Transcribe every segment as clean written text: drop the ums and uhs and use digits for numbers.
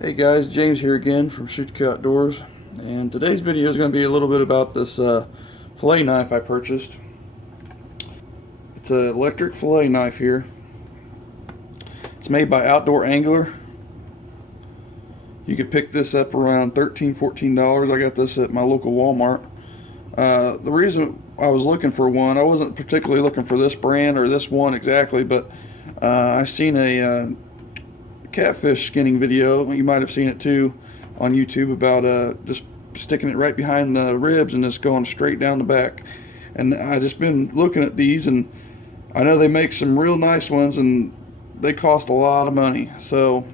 Hey guys, James here again from Shoot to Kill Outdoors, and today's video is going to be a little bit about this fillet knife I purchased. It's an electric fillet knife here. It's made by Outdoor Angler. You could pick this up around $13–14. I got this at my local Walmart. The reason I was looking for one, I wasn't particularly looking for this brand or this one exactly, but I seen a catfish skinning video. You might have seen it too on YouTube about just sticking it right behind the ribs and just going straight down the back. And I just been looking at these, and I know they make some real nice ones, and they cost a lot of money. So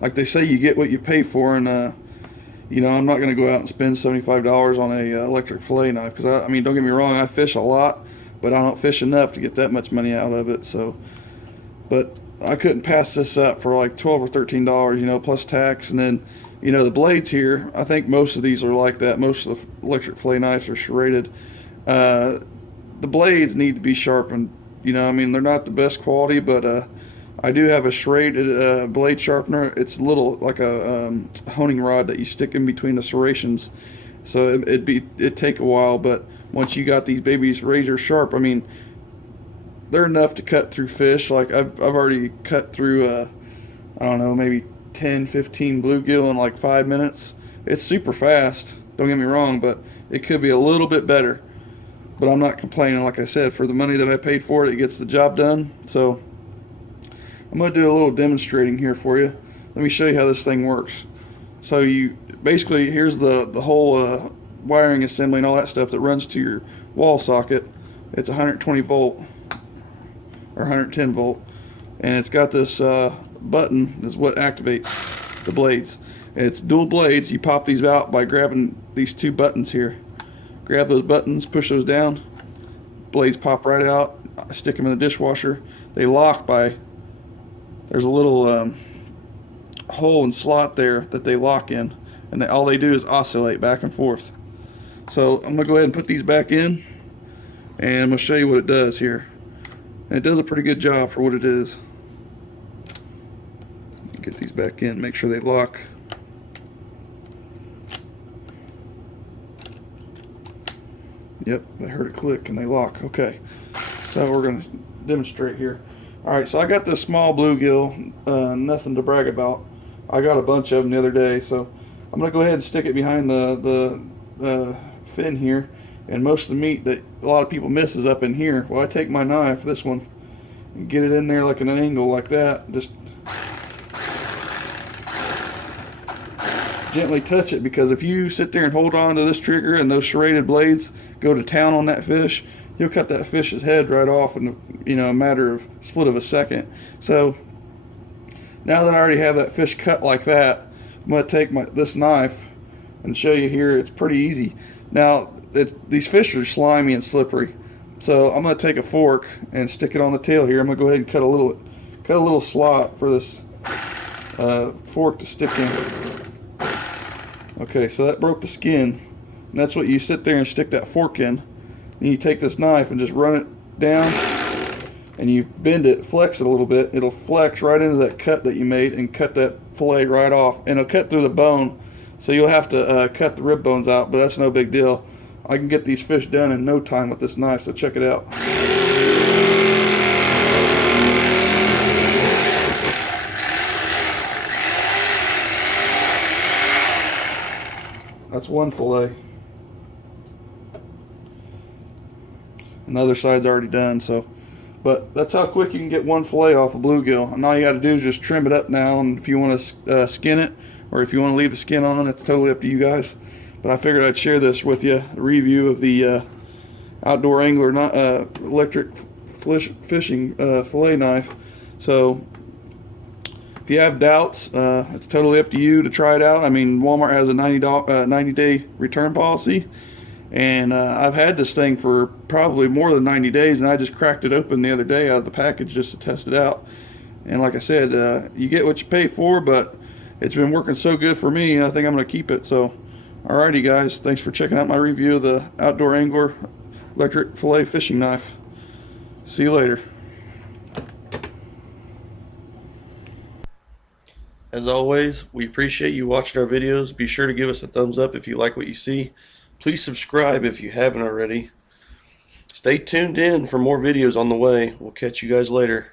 like they say, you get what you pay for, and you know, I'm not going to go out and spend $75 on a electric fillet knife, because I mean, don't get me wrong, I fish a lot, but I don't fish enough to get that much money out of it. So, but I couldn't pass this up for like $12 or $13, you know, plus tax. And then, you know, the blades here, I think most of these are like that. Most of the electric fillet knives are serrated. The blades need to be sharpened. You know, I mean, they're not the best quality, but I do have a serrated blade sharpener. It's a little like a honing rod that you stick in between the serrations. So it'd take a while, but once you got these babies razor sharp, I mean, they're enough to cut through fish. Like I've already cut through I don't know, maybe 10–15 bluegill in like 5 minutes. It's super fast, don't get me wrong, but it could be a little bit better. But I'm not complaining. Like I said, for the money that I paid for it, it gets the job done. So I'm going to do a little demonstrating here for you. Let me show you how this thing works. So you basically, here's the whole wiring assembly and all that stuff that runs to your wall socket. It's 120 volt or 110 volt, and it's got this button is what activates the blades. And it's dual blades. You pop these out by grabbing these two buttons here. Grab those buttons, push those down, blades pop right out. I stick them in the dishwasher. They lock by, there's a little hole and slot there that they lock in, and all they do is oscillate back and forth. So I'm gonna go ahead and put these back in, and I'm gonna show you what it does here. And it does a pretty good job for what it is. Get these back in, make sure they lock. Yep, I heard it click and they lock. Okay, so we're going to demonstrate here. Alright, so I got this small bluegill, nothing to brag about. I got a bunch of them the other day, so I'm going to go ahead and stick it behind the fin here. And most of the meat that a lot of people miss is up in here. Well, I take my knife, this one, and get it in there like an angle like that. Just gently touch it, because if you sit there and hold on to this trigger and those serrated blades go to town on that fish, you'll cut that fish's head right off in, you know, a matter of split of a second. So now that I already have that fish cut like that, I'm going to take this knife and show you here. It's pretty easy. Now these fish are slimy and slippery, so I'm going to take a fork and stick it on the tail here. I'm going to go ahead and cut a little slot for this fork to stick in. Okay, so that broke the skin, and that's what you sit there and stick that fork in. Then you take this knife and just run it down, and you bend it, flex it a little bit. It'll flex right into that cut that you made and cut that fillet right off, and it'll cut through the bone, so you'll have to cut the rib bones out, but that's no big deal. I can get these fish done in no time with this knife, so check it out. That's one fillet. And the other side's already done, so. But that's how quick you can get one fillet off a bluegill. And all you got to do is just trim it up now, and if you want to skin it, or if you want to leave the skin on, it's totally up to you guys. But I figured I'd share this with you, a review of the Outdoor Angler electric fishing fillet knife. So if you have doubts, it's totally up to you to try it out. I mean, Walmart has a 90-day return policy, and I've had this thing for probably more than 90 days, and I just cracked it open the other day out of the package just to test it out. And like I said, you get what you pay for, but it's been working so good for me, I think I'm going to keep it. So alrighty guys, thanks for checking out my review of the Outdoor Angler electric fillet fishing knife. See you later. As always, we appreciate you watching our videos. Be sure to give us a thumbs up if you like what you see. Please subscribe if you haven't already. Stay tuned in for more videos on the way. We'll catch you guys later.